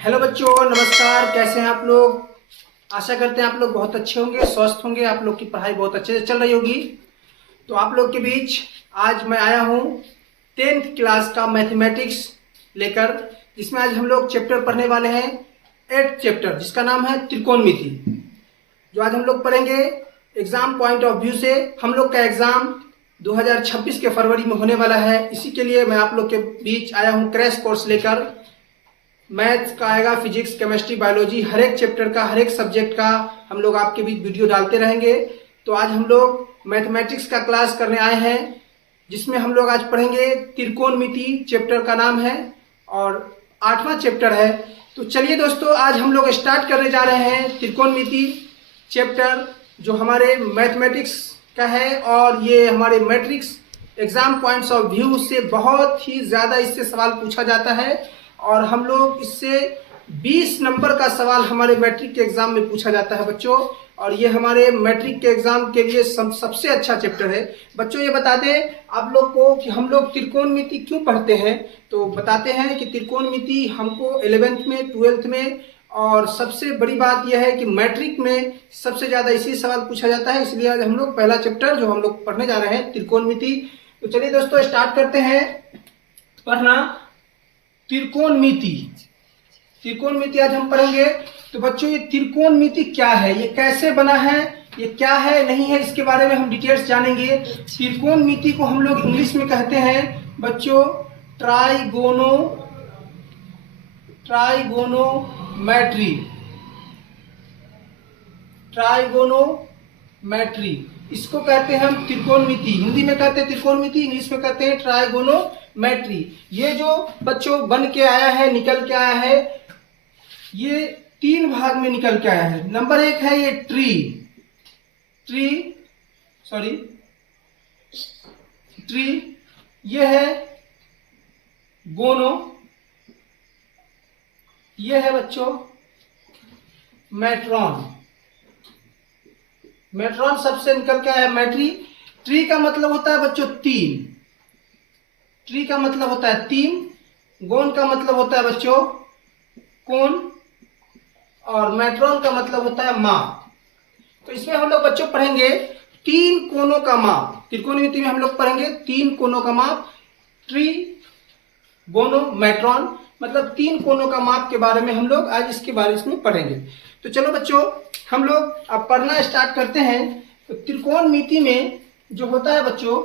Hello बच्चों, नमस्कार। कैसे हैं आप लोग? आशा करते हैं आप लोग बहुत अच्छे होंगे, स्वस्थ होंगे। आप लोग की पढ़ाई बहुत अच्छे से चल रही होगी। तो आप लोग के बीच आज मैं आया हूँ 10th क्लास का मैथमेटिक्स लेकर, जिसमें आज हम लोग चैप्टर पढ़ने वाले हैं 8th चैप्टर, जिसका नाम है त्रिकोणमिति। जो आज हम लोग पढ़ेंगे एग्जाम पॉइंट ऑफ व्यू से। हम लोग का एग्जाम 2026 के फरवरी में होने वाला है। इसी के लिए मैं आप लोग के बीच आया हूँ क्रैश कोर्स लेकर। मैथ्स का आएगा, फिजिक्स, केमिस्ट्री, बायोलॉजी, हर एक चैप्टर का, हर एक सब्जेक्ट का हम लोग आपके बीच वीडियो डालते रहेंगे। तो आज हम लोग मैथमेटिक्स का क्लास करने आए हैं, जिसमें हम लोग आज पढ़ेंगे त्रिकोणमिति। चैप्टर का नाम है और 8वां चैप्टर है। तो चलिए दोस्तों, आज हम लोग स्टार्ट करने जा रहे हैं त्रिकोणमिति चैप्टर, जो हमारे मैथमेटिक्स का है। और ये हमारे matrix exam points of view से बहुत ही ज़्यादा इससे सवाल पूछा जाता है। और हम लोग इससे 20 नंबर का सवाल हमारे मैट्रिक के एग्जाम में पूछा जाता है बच्चों। और ये हमारे मैट्रिक के एग्जाम के लिए सबसे अच्छा चैप्टर है बच्चों। ये बता दें आप लोग को कि हम लोग त्रिकोणमिति क्यों पढ़ते हैं। तो बताते हैं कि त्रिकोणमिति हमको 11th में, 12th में, और सबसे बड़ी बात यह है कि मैट्रिक में सबसे ज़्यादा इसी सवाल पूछा जाता है। इसलिए आज हम लोग पहला चैप्टर जो हम लोग पढ़ने जा रहे हैं त्रिकोणमिति। तो चलिए दोस्तों, स्टार्ट करते हैं पढ़ना त्रिकोणमिति। त्रिकोणमिति आज हम पढ़ेंगे। तो बच्चों, ये त्रिकोणमिति क्या है, ये कैसे बना है, ये क्या है नहीं है, इसके बारे में हम डिटेल्स जानेंगे। त्रिकोणमिति को हम लोग इंग्लिश में कहते हैं बच्चों ट्राइगोनोमेट्री। ट्राइगोनोमेट्री इसको कहते हैं हम त्रिकोणमिति। हिंदी में कहते हैं त्रिकोणमिति, इंग्लिश में कहते हैं ट्राइगोनोमेट्री। ये जो बच्चों बन के आया है, निकल के आया है, ये 3 भाग में निकल के आया है। नंबर 1 है ये ट्री। ये है गोनो। ये है बच्चों मैट्रॉन। मैट्रॉन सबसे निकल के आया है मैट्री। ट्री का मतलब होता है बच्चों 3। ट्री का मतलब होता है 3। गोन का मतलब होता है बच्चों कोन। और मैट्रॉन का मतलब होता है माप। तो इसमें हम लोग बच्चों पढ़ेंगे 3 कोनों का माप। त्रिकोणमिति में हम लोग पढ़ेंगे 3 कोनों का माप। ट्री, गोनो, मैट्रॉन, मतलब 3 कोनों का माप के बारे में हम लोग आज इसके बारे में पढ़ेंगे। तो चलो बच्चों, हम लोग अब पढ़ना स्टार्ट करते हैं। तो त्रिकोणमिति में जो होता है बच्चों,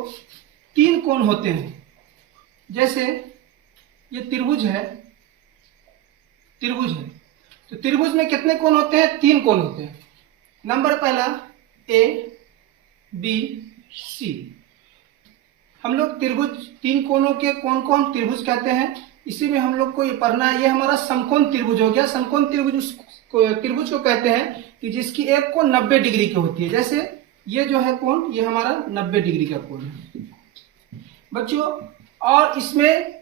3 कोण होते हैं। जैसे ये त्रिभुज है। तो त्रिभुज में कितने कोण होते हैं? 3 कोण होते हैं। नंबर पहला A, B, C। हम लोग त्रिभुज 3 कोणों के कोण को हम त्रिभुज कहते हैं। इसी में हम लोग को ये पढ़ना है। ये हमारा समकोण त्रिभुज हो गया। समकोण त्रिभुज त्रिभुज को कहते हैं कि जिसकी एक कोण 90 डिग्री की होती है। जैसे ये जो है कोण, ये हमारा 90 डिग्री का कोण है बच्चों। और इसमें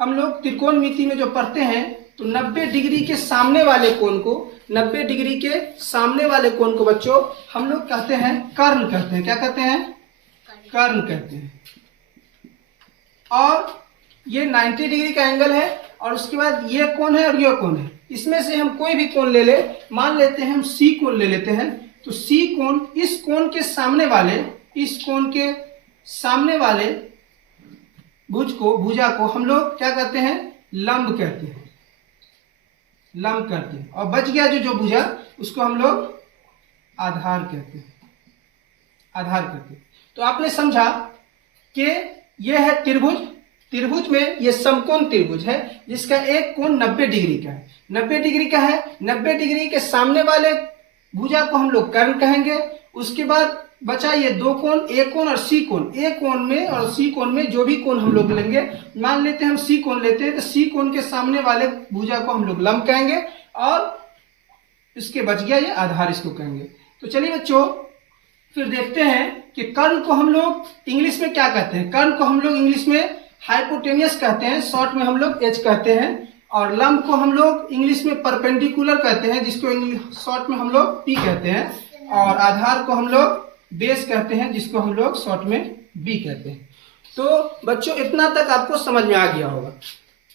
हम लोग त्रिकोणमिति में जो पढ़ते हैं, तो 90 डिग्री के सामने वाले कोण को, 90 डिग्री के सामने वाले कोण को बच्चों हम लोग कहते हैं कर्ण कहते हैं। क्या कहते हैं? कर्ण कहते हैं। और ये 90 डिग्री का एंगल है। और उसके बाद ये कोण है और ये कोण है। इसमें से हम कोई भी कोण ले ले। मान लेते हैं हम सी कोण ले लेते हैं। तो सी कोण, इस कोण के सामने वाले, इस कोण के सामने वाले भुजा को हम लोग क्या कहते हैं? लंब कहते हैं। लंब कहते हैं। और बच गया जो भुजा, उसको हम लोग आधार कहते हैं। आधार कहते हैं। तो आपने समझा कि यह है त्रिभुज। त्रिभुज में ये समकोण त्रिभुज है, जिसका एक कोण 90 डिग्री का है। 90 डिग्री का है। 90 डिग्री के सामने वाले भुजा को हम लोग कर्ण कहेंगे। उसके बाद बचा ये 2 कोण, ए कोण और सी कोण। ए कोण में और सी कोण में जो भी कोण हम लोग लेंगे, मान लेते हैं हम सी कोण लेते हैं, तो सी कोण के सामने वाले भुजा को हम लोग लंब कहेंगे। और इसके बच गया ये आधार, इसको कहेंगे। तो चलिए बच्चों, फिर देखते हैं कि कर्ण को हम लोग इंग्लिश में क्या कहते हैं। कर्ण को हम लोग इंग्लिश में हाइपोटेनियस कहते हैं, शॉर्ट में हम लोग एच कहते हैं। और लंब को हम लोग इंग्लिश में परपेंडिकुलर कहते हैं, जिसको शॉर्ट में हम लोग पी कहते हैं। और आधार को हम लोग बेस कहते हैं, जिसको हम लोग शॉर्ट में बी कहते हैं। तो बच्चों, इतना तक आपको समझ में आ गया होगा।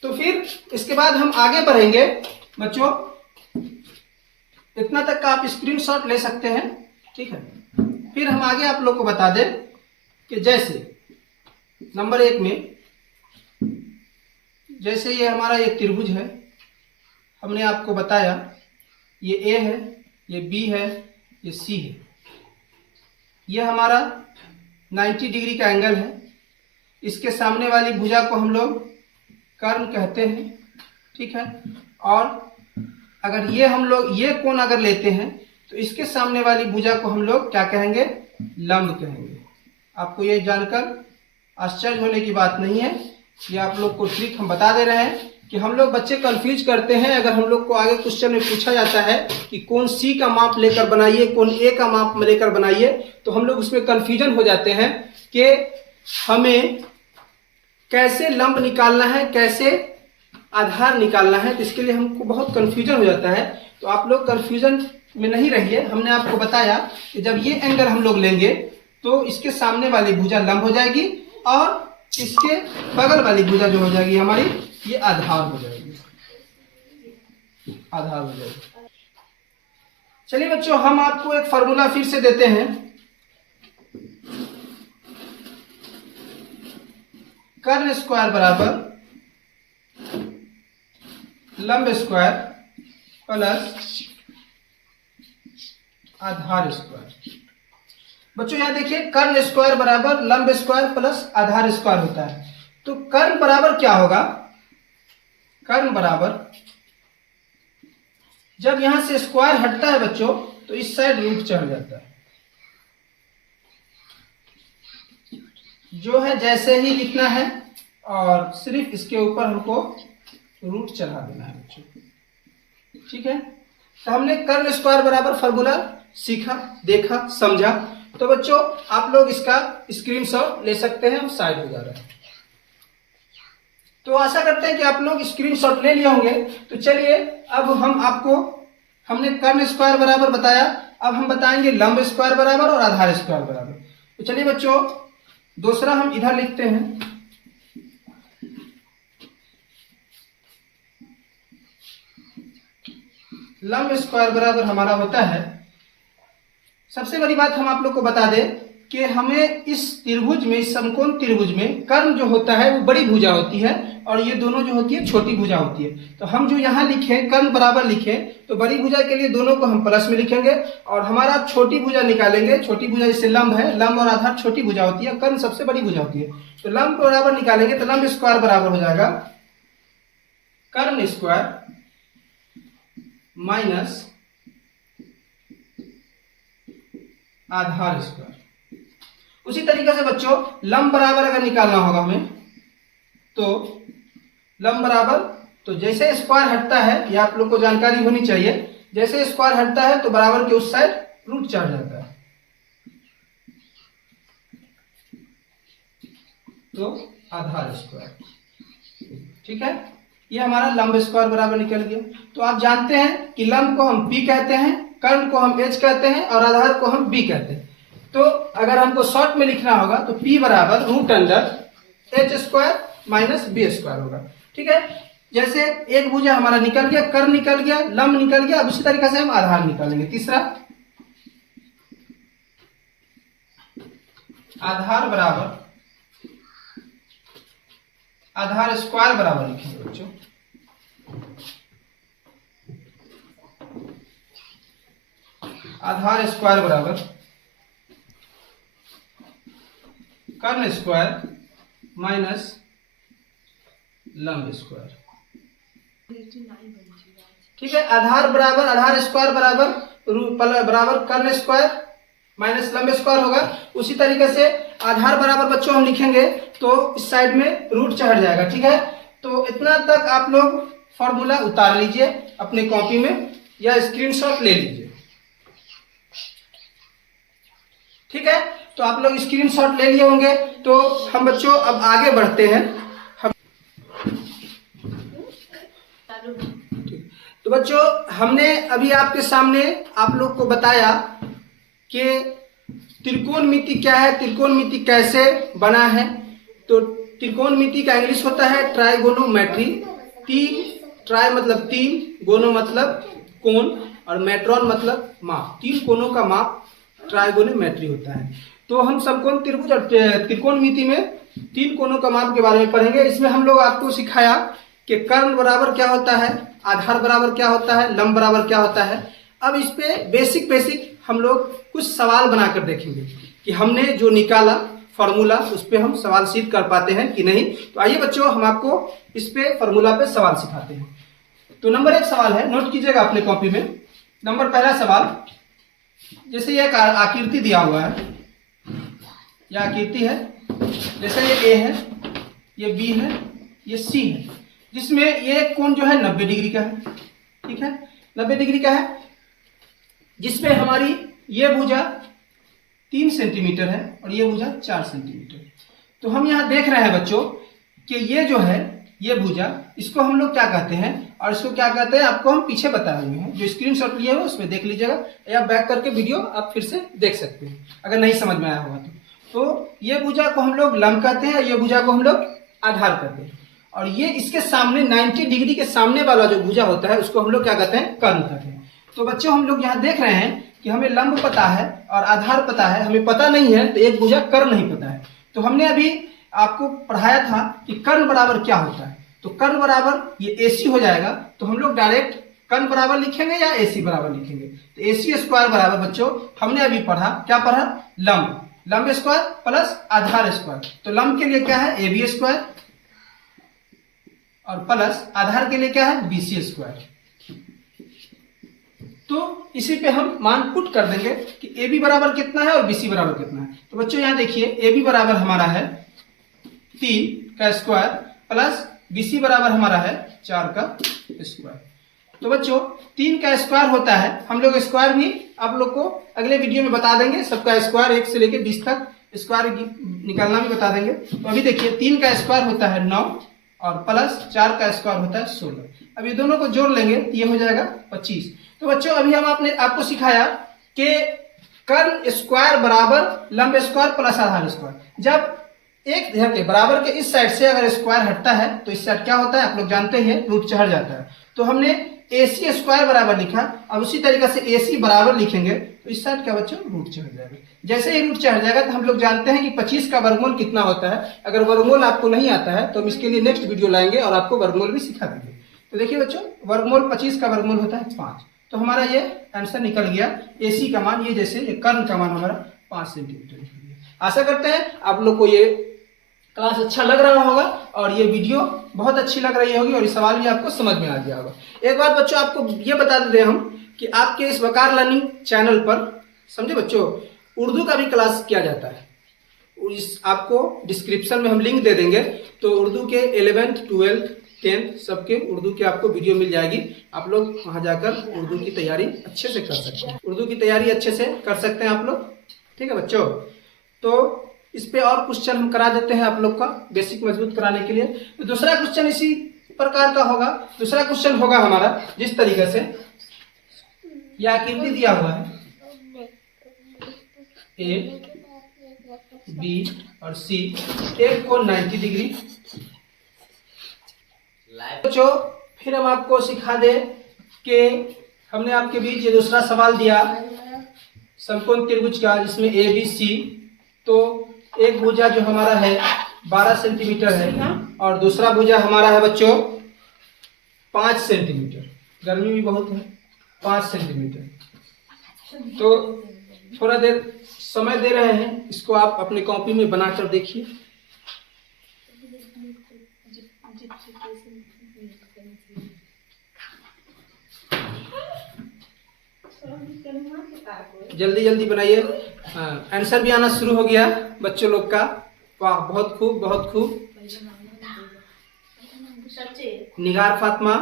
तो फिर इसके बाद हम आगे बढ़ेंगे बच्चों इतना तक का आप स्क्रीनशॉट ले सकते हैं, ठीक है। फिर हम आगे आप लोग को बता दें कि जैसे नंबर 1 में, जैसे ये हमारा ये त्रिभुज है, हमने आपको बताया ये ए है, ये बी है, ये सी है, ये हमारा 90 डिग्री का एंगल है। इसके सामने वाली भुजा को हम लोग कर्ण कहते हैं, ठीक है। और अगर ये हम लोग ये कोण अगर लेते हैं तो इसके सामने वाली भुजा को हम लोग क्या कहेंगे, लंब कहेंगे। आपको ये जानकर आश्चर्य होने की बात नहीं है, ये आप लोग को ट्रिक हम बता दे रहे हैं कि हम लोग बच्चे कंफ्यूज करते हैं। अगर हम लोग को आगे क्वेश्चन में पूछा जाता है कि कौन सी का माप लेकर बनाइए, कौन ए का माप लेकर बनाइए, तो हम लोग उसमें कंफ्यूजन हो जाते हैं कि हमें कैसे लंब निकालना है, कैसे आधार निकालना है। तो इसके लिए हमको बहुत कंफ्यूजन हो जाता है। तो आप लोग कंफ्यूजन में नहीं रहिए। हमने आपको बताया कि जब ये एंगल हम लोग लेंगे तो इसके सामने वाली भुजा लंब हो जाएगी और इसके बगल वाली भुजा जो हो जाएगी हमारी, ये आधार हो जाएगी, आधार हो जाएगी। चलिए बच्चों, हम आपको एक फॉर्मूला फिर से देते हैं। कर्ण स्क्वायर बराबर लंब स्क्वायर प्लस आधार स्क्वायर। बच्चों यहाँ देखिए, कर्ण स्क्वायर बराबर लंब स्क्वायर प्लस आधार स्क्वायर होता है। तो कर्ण बराबर क्या होगा, कर्ण बराबर जब यहां से स्क्वायर हटता है बच्चों तो इस साइड रूट चढ़ जाता है। जो है जैसे ही लिखना है और सिर्फ इसके ऊपर हमको रूट चढ़ा देना है बच्चों, ठीक है। तो हमने कर्ण स्क्वायर बराबर फॉर्मूला सीखा, देखा, समझा। तो बच्चों आप लोग इसका स्क्रीनशॉट ले सकते हैं, साइड हो जा रहा है। तो आशा करते हैं कि आप लोग स्क्रीनशॉट ले लिए होंगे। तो चलिए अब हम आपको, हमने कर्ण स्क्वायर बराबर बताया, अब हम बताएंगे लंब स्क्वायर बराबर और आधार स्क्वायर बराबर। तो चलिए बच्चों दूसरा हम इधर लिखते हैं। लंब स्क्वायर बराबर हमारा होता है, सबसे बड़ी बात हम आप लोग को बता दें कि हमें इस त्रिभुज में, इस समकोण त्रिभुज में कर्ण जो होता है वो बड़ी भुजा होती है और ये दोनों जो होती है छोटी भुजा होती है। तो हम जो यहाँ लिखे कर्ण बराबर लिखे तो बड़ी भुजा के लिए दोनों को हम प्लस में लिखेंगे और हमारा छोटी भुजा निकालेंगे। छोटी भुजा जैसे लंब है, लंब और आधार छोटी भुजा होती है, कर्ण सबसे बड़ी भुजा होती है। तो लंब बराबर निकालेंगे तो लंब स्क्वायर बराबर हो जाएगा कर्ण स्क्वायर माइनस आधार स्क्वायर। उसी तरीके से बच्चों लंब बराबर अगर निकालना होगा हमें तो लंब बराबर, तो जैसे स्क्वायर हटता है, ये आप लोग को जानकारी होनी चाहिए, जैसे स्क्वायर हटता है तो बराबर के उस साइड रूट चढ़ जाता है। तो आधार स्क्वायर, ठीक है। ये हमारा लंब स्क्वायर बराबर निकल गया। तो आप जानते हैं कि लंब को हम P कहते हैं, कर्ण को हम H कहते हैं और आधार को हम B कहते हैं। तो अगर हमको शॉर्ट में लिखना होगा तो P बराबर root under H square minus B square होगा, ठीक है। जैसे एक भुजा हमारा निकल गया, कर्ण निकल गया, लंब निकल गया। अब उसी तरीके से हम आधार निकालेंगे। तीसरा आधार बराबर, आधार स्क्वायर बराबर लिखेंगे बच्चों आधार स्क्वायर बराबर कर्ण स्क्वायर माइनस लंब स्क्वायर, ठीक है। आधार बराबर, आधार स्क्वायर बराबर कर्ण स्क्वायर माइनस लंब स्क्वायर होगा। उसी तरीके से आधार बराबर बच्चों हम लिखेंगे तो इस साइड में रूट चढ़ जाएगा, ठीक है। तो इतना तक आप लोग फॉर्मूला उतार लीजिए अपने कॉपी में या स्क्रीनशॉट ले लीजिए, ठीक है। तो आप लोग स्क्रीनशॉट ले लिए होंगे। तो हम बच्चों अब आगे बढ़ते हैं। तो बच्चों हमने अभी आपके सामने आप लोग को बताया कि त्रिकोणमिति क्या है, त्रिकोणमिति कैसे बना है। तो त्रिकोणमिति का इंग्लिश होता है ट्राइगोनोमेट्री। ट्राई मतलब तीन, गोनो मतलब कोण, और मेट्रॉन मतलब माप। तीन कोणों का माप ट्राइगोनोमेट्री होता है। तो हम समकोण त्रिभुज और त्रिकोणमिति में तीन कोणों का माप के बारे में पढ़ेंगे। इसमें हम लोग आपको सिखाया कि कर्ण बराबर क्या होता है, आधार बराबर क्या होता है, लंब बराबर क्या होता है। अब इस पे बेसिक हम लोग कुछ सवाल बनाकर देखेंगे कि हमने जो निकाला फॉर्मूला उस पे हम सवाल सिद्ध कर पाते हैं कि नहीं। तो आइए बच्चों, हम आपको इस पे फॉर्मूला पे सवाल सिखाते हैं। तो नंबर 1 सवाल है, नोट कीजिएगा अपने कॉपी में। नंबर पहला सवाल, जैसे ये आकृति दिया हुआ है, यह आकृति है, जैसे ये ए है, ये बी है, ये सी है, जिसमें ये कोण जो है 90 डिग्री का है। ठीक है, 90 डिग्री का है, जिसमें हमारी ये भुजा 3 सेंटीमीटर है और ये भुजा 4 सेंटीमीटर। तो हम यहाँ देख रहे हैं बच्चों कि ये जो है ये भुजा, इसको हम लोग क्या कहते हैं और इसको क्या कहते हैं, आपको हम पीछे बताए हुए हैं। जो स्क्रीनशॉट लिए हो उसमें देख लीजिएगा, या बैक करके वीडियो आप फिर से देख सकते हैं अगर नहीं समझ में आया होगा तो ये भुजा को हम लोग लंब कहते हैं, ये भुजा को हम लोग आधार कहते हैं। और ये इसके सामने 90 डिग्री के सामने वाला जो भुजा होता है उसको हम लोग क्या कहते हैं, कर्ण कहते हैं। तो बच्चों हम लोग यहाँ देख रहे हैं कि हमें लंब पता है और आधार पता है, हमें पता नहीं है तो एक भुजा कर्ण नहीं पता है। तो हमने अभी आपको पढ़ाया था कि कर्ण बराबर क्या होता है। तो कर्ण बराबर ये AC हो जाएगा, तो हम लोग डायरेक्ट कर्ण बराबर लिखेंगे या AC बराबर लिखेंगे। तो AC स्क्वायर बराबर बच्चों हमने अभी पढ़ा, क्या पढ़ा, लंब, लंब स्क्वायर प्लस आधार स्क्वायर। तो लंब के लिए क्या है, AB स्क्वायर, और प्लस आधार के लिए क्या है, BC स्क्वायर। तो इसी पे हम मान पुट कर देंगे कि AB बराबर कितना है और BC बराबर कितना है। तो बच्चों यहाँ देखिए, AB बराबर हमारा है 3 का स्क्वायर प्लस BC बराबर हमारा है 4 का स्क्वायर। तो बच्चों 3 का स्क्वायर होता है, हम लोग स्क्वायर भी आप लोग को अगले वीडियो में बता देंगे, सबका स्क्वायर 1 से लेकर 20 तक स्क्वायर निकालना भी बता देंगे। तो अभी देखिए 3 का स्क्वायर होता है 9 और प्लस 4 का स्क्वायर होता है 16। अब ये दोनों को जोड़ लेंगे, ये हो जाएगा 25। तो बच्चों अभी हम आपको सिखाया कि कर्ण स्क्वायर बराबर लंब स्क्वायर प्लस आधार स्क्वायर। जब एक ध्यान के बराबर के इस साइड से अगर स्क्वायर हटता है तो इस साइड क्या होता है, आप लोग जानते हैं, रूट चढ़ जाता है। तो हमने AC स्क्वायर बराबर लिखा, अब उसी तरीके से AC बराबर लिखेंगे तो इस साइड क्या बच्चों, रूट चढ़ जाएगा। जैसे ही रूट चढ़ जाएगा तो हम लोग जानते हैं कि 25 का वर्गमूल कितना होता है। अगर वर्गमूल आपको नहीं आता है तो हम इसके लिए नेक्स्ट वीडियो लाएंगे और आपको वर्गमूल भी सिखा देंगे। तो देखिए बच्चों, वर्गमूल 25 का वर्गमूल होता है 5। तो हमारा ये आंसर निकल गया, AC का मान, ये जैसे ये कर्ण का मान हमारा 5 सेंटीमीटर निकल गया। आशा करते हैं आप लोग को ये क्लास अच्छा लग रहा होगा और ये वीडियो बहुत अच्छी लग रही होगी और ये सवाल भी आपको समझ में आ गया होगा। एक बात बच्चों आपको ये बता देते हैं हम कि आपके इस वकार लर्निंग चैनल पर, समझे बच्चों, उर्दू का भी क्लास किया जाता है। इस आपको डिस्क्रिप्शन में हम लिंक दे देंगे, तो उर्दू के 11th 12th 10th सबके उर्दू की आपको वीडियो मिल जाएगी। आप लोग वहां जाकर उर्दू की तैयारी अच्छे से कर सकते हैं, उर्दू की तैयारी अच्छे से कर सकते हैं आप लोग। ठीक है बच्चों, तो इस पे और क्वेश्चन हम करा देते हैं आप लोग का बेसिक मजबूत कराने के लिए। तो दूसरा क्वेश्चन इसी प्रकार का होगा। दूसरा क्वेश्चन होगा हमारा जिस तरीके से यह आकृति दिया हुआ है, A, B और C, एक कोण 90 डिग्री। बच्चों फिर हम आपको सिखा दें कि हमने आपके बीच ये दूसरा सवाल दिया समकोण त्रिभुज का, जिसमें ABC। तो एक भुजा जो हमारा है 12 सेंटीमीटर है और दूसरा भुजा हमारा है बच्चों 5 सेंटीमीटर। गर्मी भी बहुत है, 5 सेंटीमीटर। तो थोड़ा देर समय दे रहे हैं, इसको आप अपने कॉपी में बनाकर देखिए। जल्दी जल्दी बनाइए। आंसर भी आना शुरू हो गया बच्चों लोग का। वाह, बहुत खूब, बहुत खूब। निगार फातिमा,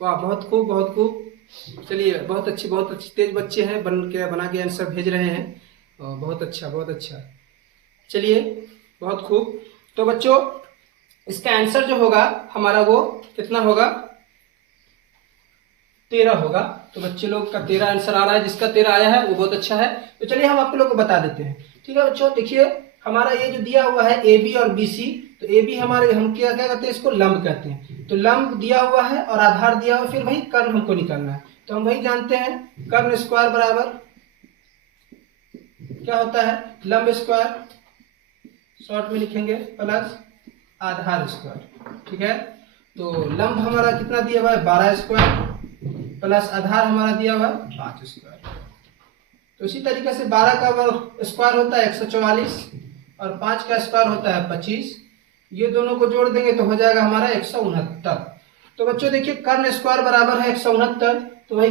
वाह, बहुत खूब, बहुत खूब। चलिए, बहुत अच्छी तेज बच्चे हैं, बना के आंसर भेज रहे हैं। बहुत अच्छा, बहुत अच्छा। चलिए, बहुत खूब। तो बच्चों इसका आंसर जो होगा हमारा वो कितना होगा, 13 होगा। तो बच्चे लोग का 13 आंसर आ रहा है, जिसका 13 आया है वो बहुत अच्छा है। तो चलिए हम आप लोग को बता देते हैं। ठीक है बच्चों, देखिए हमारा ये जो दिया हुआ है AB और BC, तो AB हमारे, हम क्या कहते हैं, इसको लंब कहते हैं। तो लंब दिया हुआ है और आधार दिया हुआ, फिर वही कर्ण हमको निकालना है। तो हम वही जानते हैं, कर्ण स्क्वायर बराबर क्या होता है, लंब स्क्वायर, शॉर्ट में लिखेंगे, प्लस आधार स्क्वायर। ठीक है, तो लंब हमारा कितना दिया हुआ है 12 स्क्वायर, प्लस आधार हमारा दिया हुआ है 5 स्क्वायर। तो इसी तरीके से 12 का स्क्वायर होता है 144 और 5 का स्क्वायर होता है 25। ये दोनों को जोड़ देंगे तो हो जाएगा हमारा 169। तो बच्चों देखिए, कर्ण स्क्वायर बराबर है 169, तो वही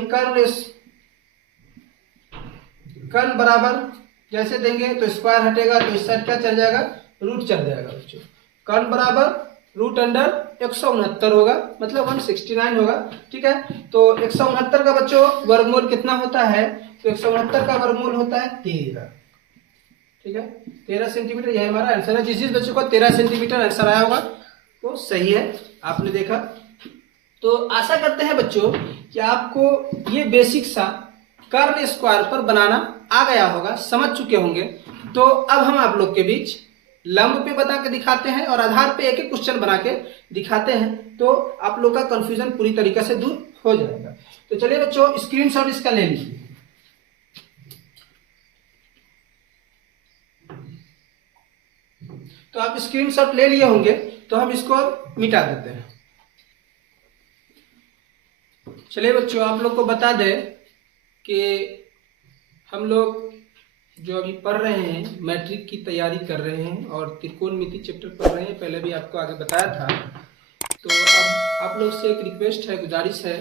कर्ण बराबर जैसे देंगे तो स्क्वायर हटेगा, तो इस साइड क्या चल जाएगा, रूट चल जाएगा बच्चों। कर्ण बराबर रूट अंडर 169 होगा, मतलब 169 होगा। ठीक है, तो 169 का बच्चों वर्गमूल कितना होता है, तो 169 का वर्गमूल होता है 13। ठीक है, 13 सेंटीमीटर, यही हमारा आंसर है। जिस बच्चों को 13 सेंटीमीटर आंसर आया होगा वो सही है, आपने देखा। तो आशा करते हैं बच्चों कि आपको ये बेसिक सा कर्ण स्क्वायर पर बनाना आ गया होगा, समझ चुके होंगे। तो अब हम आप लोग के बीच लंब पे बता के दिखाते हैं और आधार पे एक एक क्वेश्चन बना के दिखाते हैं, तो आप लोग का कंफ्यूजन पूरी तरीके से दूर हो जाएगा। तो चलिए बच्चों, स्क्रीनशॉट इसका ले लीजिए। तो आप स्क्रीनशॉट ले लिए होंगे, तो हम इसको मिटा देते हैं। चलिए बच्चों, आप लोग को बता दें कि हम लोग जो अभी पढ़ रहे हैं, मैट्रिक की तैयारी कर रहे हैं और त्रिकोणमिति चैप्टर पढ़ रहे हैं, पहले भी आपको आगे बताया था। तो अब आप लोग से एक रिक्वेस्ट है, गुजारिश है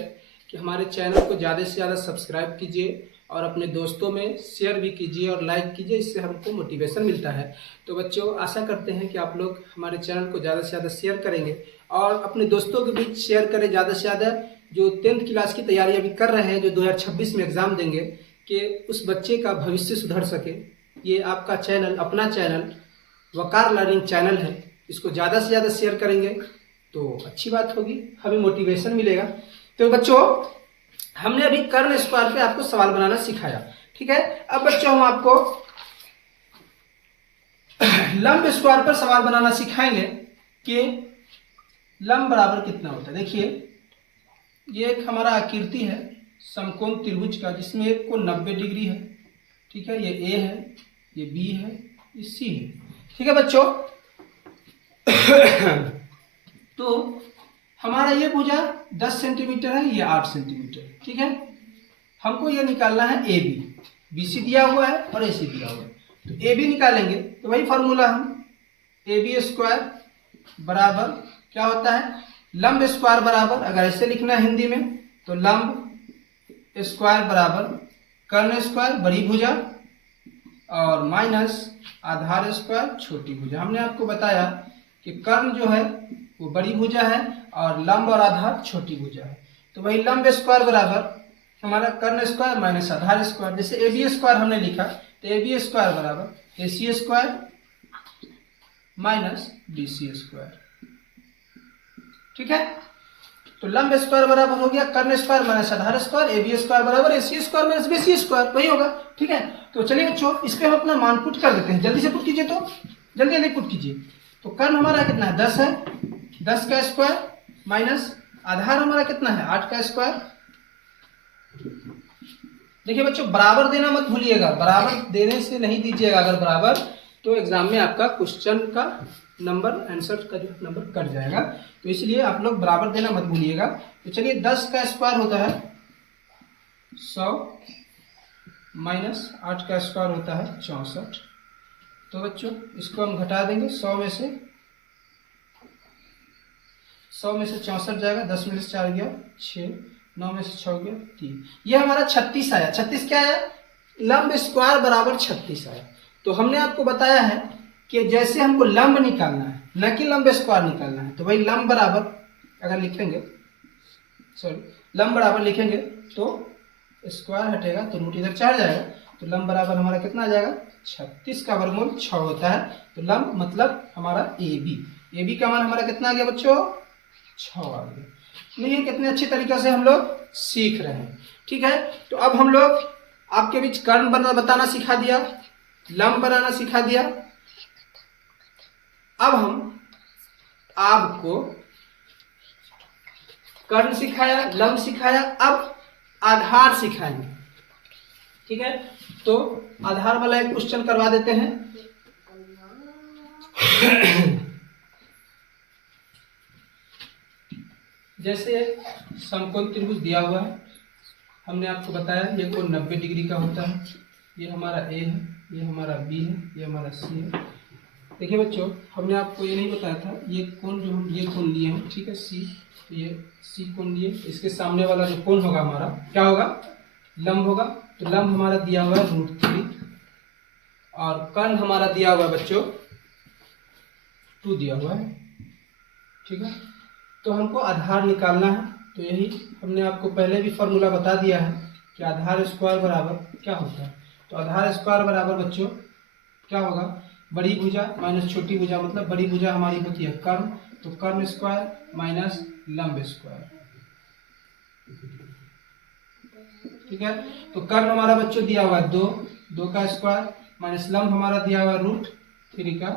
कि हमारे चैनल को ज़्यादा से ज़्यादा सब्सक्राइब कीजिए और अपने दोस्तों में शेयर भी कीजिए और लाइक कीजिए, इससे हमको मोटिवेशन मिलता है। तो बच्चों, आशा करते हैं कि आप लोग हमारे चैनल को ज़्यादा से ज़्यादा शेयर करेंगे और अपने दोस्तों के बीच शेयर करें ज़्यादा से ज़्यादा, जो 10th क्लास की तैयारी अभी कर रहे हैं, जो 2026 में एग्ज़ाम देंगे, कि उस बच्चे का भविष्य सुधर सके। ये आपका चैनल, अपना चैनल वकार लर्निंग चैनल है, इसको ज़्यादा से ज़्यादा शेयर करेंगे तो अच्छी बात होगी, हमें मोटिवेशन मिलेगा। तो बच्चों, हमने अभी कर्ण स्क्वायर पे आपको सवाल बनाना सिखाया। ठीक है, अब बच्चों हम आपको लंब स्क्वायर पर सवाल बनाना सिखाएंगे कि लंब बराबर कितना होता है। देखिए, ये एक हमारा आकृति है समकोण त्रिभुज का, जिसमें एक कोण 90 डिग्री है। ठीक है, ये ए है, ये बी है, ये सी है। ठीक है बच्चों, तो हमारा ये भुजा 10 सेंटीमीटर है, ये 8 सेंटीमीटर। ठीक है, हमको ये निकालना है ए बी, बी सी दिया हुआ है और ए सी दिया हुआ है, तो ए बी निकालेंगे। तो वही फॉर्मूला, हम ए बी स्क्वायर बराबर क्या होता है, लंब स्क्वायर बराबर, अगर ऐसे लिखना है हिंदी में, तो लंब स्क्वायर बराबर कर्ण स्क्वायर बड़ी भुजा और माइनस आधार स्क्वायर छोटी भुजा। हमने आपको बताया कि कर्ण जो है वो बड़ी भुजा है और लंब और आधार छोटी भुजा है। तो वही लंब स्क्वायर बराबर हमारा कर्ण स्क्वायर माइनस आधार स्क्वायर। जैसे ए बी स्क्वायर हमने लिखा, तो ए बी स्क्वायर बराबर A C square minus B C square. ठीक है, तो लंब स्क्वायर बराबर हो गया कर्ण स्क्वायर माइनस आधार स्क्वायर, ए बी स्क्वायर बराबर A C square minus B C square, वही होगा। ठीक है, तो चलिए बच्चों, इस पे हम अपना मान पुट कर देते हैं। जल्दी से पुट कीजिए, तो जल्दी जल्दी पुट कीजिए। तो कर्ण हमारा कितना है, 10 है, 10 का स्क्वायर माइनस आधार हमारा कितना है, 8 का स्क्वायर। देखिए बच्चों, बराबर देना मत भूलिएगा, बराबर देने से नहीं दीजिएगा अगर बराबर, तो एग्जाम में आपका क्वेश्चन का नंबर, आंसर का जो नंबर कट जाएगा, तो इसलिए आप लोग बराबर देना मत भूलिएगा। तो चलिए, 10 का स्क्वायर होता है 100 माइनस 8 का स्क्वायर होता है 64। तो बच्चों, इसको हम घटा देंगे, 100 में से 64 जाएगा, 10 में से 4 गया 6, 9 में से 6 गया 3, ये हमारा 36 आया। 36 क्या आया, लंब स्क्वायर बराबर 36 आया। तो हमने आपको बताया है कि जैसे हमको लंब निकालना है, न कि लंब स्क्वायर निकालना है, तो भाई लंब बराबर अगर लिखेंगे, लंब बराबर लिखेंगे तो स्क्वायर हटेगा तो रूट इधर चढ़ जाएगा, तो लंब बराबर हमारा कितना आ जाएगा, 36 का वर्गमूल 6 होता है। तो लंब मतलब हमारा ए बी का मान हमारा कितना आ गया बच्चों, 6 आ गया। देखिए कितने अच्छे तरीके से हम लोग सीख रहे हैं। ठीक है, तो अब हम लोग आपके बीच कर्ण बताना सिखा दिया, लंब बनाना सिखा दिया। अब हम आपको कर्ण सिखाया, लंब सिखाया, अब आधार सिखाएंगे। ठीक है, तो आधार वाला एक क्वेश्चन करवा देते हैं। जैसे समकोण त्रिभुज दिया हुआ है, हमने आपको बताया ये कोण 90 डिग्री का होता है। ये हमारा ए है, ये हमारा बी है, ये हमारा सी है। देखिए बच्चों, हमने आपको ये नहीं बताया था, ये कोण जो हम ये कोण लिए हैं, ठीक है, सी, तो ये सी कोण लिए, इसके सामने वाला जो कोण होगा हमारा क्या होगा, लंब होगा। तो लंब हमारा दिया हुआ है √3 और कर्ण हमारा दिया हुआ है बच्चों 2 दिया हुआ है। ठीक है, तो हमको आधार निकालना है। तो यही हमने आपको पहले भी फॉर्मूला बता दिया है कि आधार स्क्वायर बराबर क्या होता है। तो आधार स्क्वायर बराबर बच्चों क्या होगा, बड़ी भुजा माइनस छोटी भुजा, मतलब बड़ी भुजा हमारी होती है कर्ण, तो कर्ण स्क्वायर माइनस लंब स्क्वायर। ठीक है, तो कर्ण हमारा बच्चों दिया हुआ है 2 का स्क्वायर माइनस लंब हमारा दिया हुआ √3 का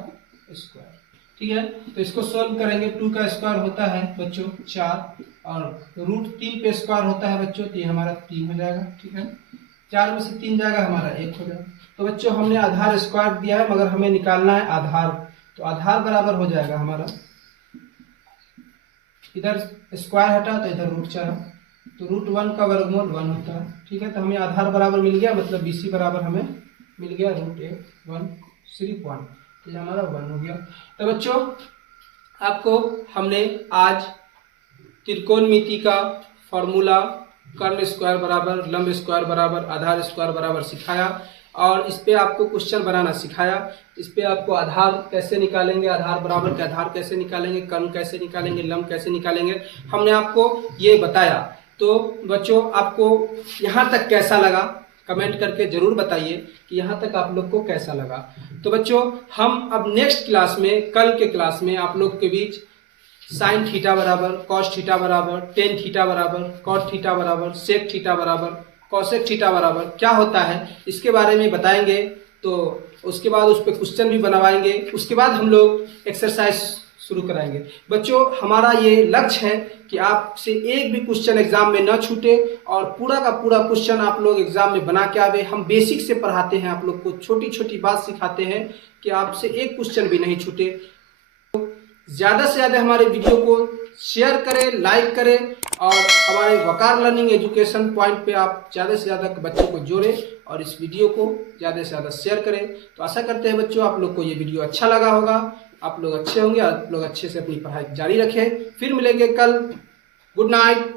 स्क्वायर। ठीक है, तो इसको सोल्व करेंगे। 2 का स्क्वायर होता है बच्चों 4 और √3 पे स्क्वायर होता है बच्चों, तो ये हमारा 3 हो जाएगा। ठीक है, 4 में से 3 जाएगा हमारा 1 हो जाएगा। तो बच्चों हमने आधार स्क्वायर दिया है, मगर हमें निकालना है आधार। तो आधार बराबर हो जाएगा हमारा, इधर स्क्वायर हटा तो इधर √4, तो √1 का वर्गमूल 1 होता है। ठीक है, तो हमें आधार बराबर मिल गया, मतलब BC बराबर हमें मिल गया √1 सिर्फ 1, तो ये हमारा 1 हो गया। तो बच्चों आपको हमने आज त्रिकोणमिति का फॉर्मूला कर्ण स्क्वायर बराबर लंब स्क्वायर बराबर आधार स्क्वायर बराबर सिखाया और इस पे आपको क्वेश्चन बनाना सिखाया। इस पे आपको आधार कैसे निकालेंगे, आधार बराबर के आधार कैसे निकालेंगे, कर्ण कैसे निकालेंगे, लंब कैसे निकालेंगे, हमने आपको ये बताया। तो बच्चों आपको यहाँ तक कैसा लगा कमेंट करके जरूर बताइए कि यहाँ तक आप लोग को कैसा लगा। तो बच्चों हम अब नेक्स्ट क्लास में, कल के क्लास में आप लोग के बीच साइन थीटा बराबर कॉस थीटा बराबर टेन थीटा बराबर कॉट थीटा बराबर सेक थीटा बराबर कॉसेक थीटा बराबर क्या होता है इसके बारे में बताएंगे। तो उसके बाद उस पर क्वेश्चन भी बनवाएंगे, उसके बाद हम लोग एक्सरसाइज शुरू कराएंगे। बच्चों हमारा ये लक्ष्य है कि आपसे एक भी क्वेश्चन एग्जाम में न छूटे और पूरा का पूरा क्वेश्चन आप लोग एग्जाम में बना के आवे। हम बेसिक से पढ़ाते हैं, आप लोग को छोटी छोटी बात सिखाते हैं कि आपसे एक क्वेश्चन भी नहीं छूटे। ज़्यादा से ज़्यादा हमारे वीडियो को शेयर करें, लाइक करें और हमारे वकार लर्निंग एजुकेशन पॉइंट पे आप ज़्यादा से ज़्यादा बच्चों को जोड़ें और इस वीडियो को ज़्यादा से ज़्यादा शेयर करें। तो आशा करते हैं बच्चों आप लोग को ये वीडियो अच्छा लगा होगा, आप लोग अच्छे होंगे, आप लोग अच्छे से अपनी पढ़ाई जारी रखें। फिर मिलेंगे कल। Good night.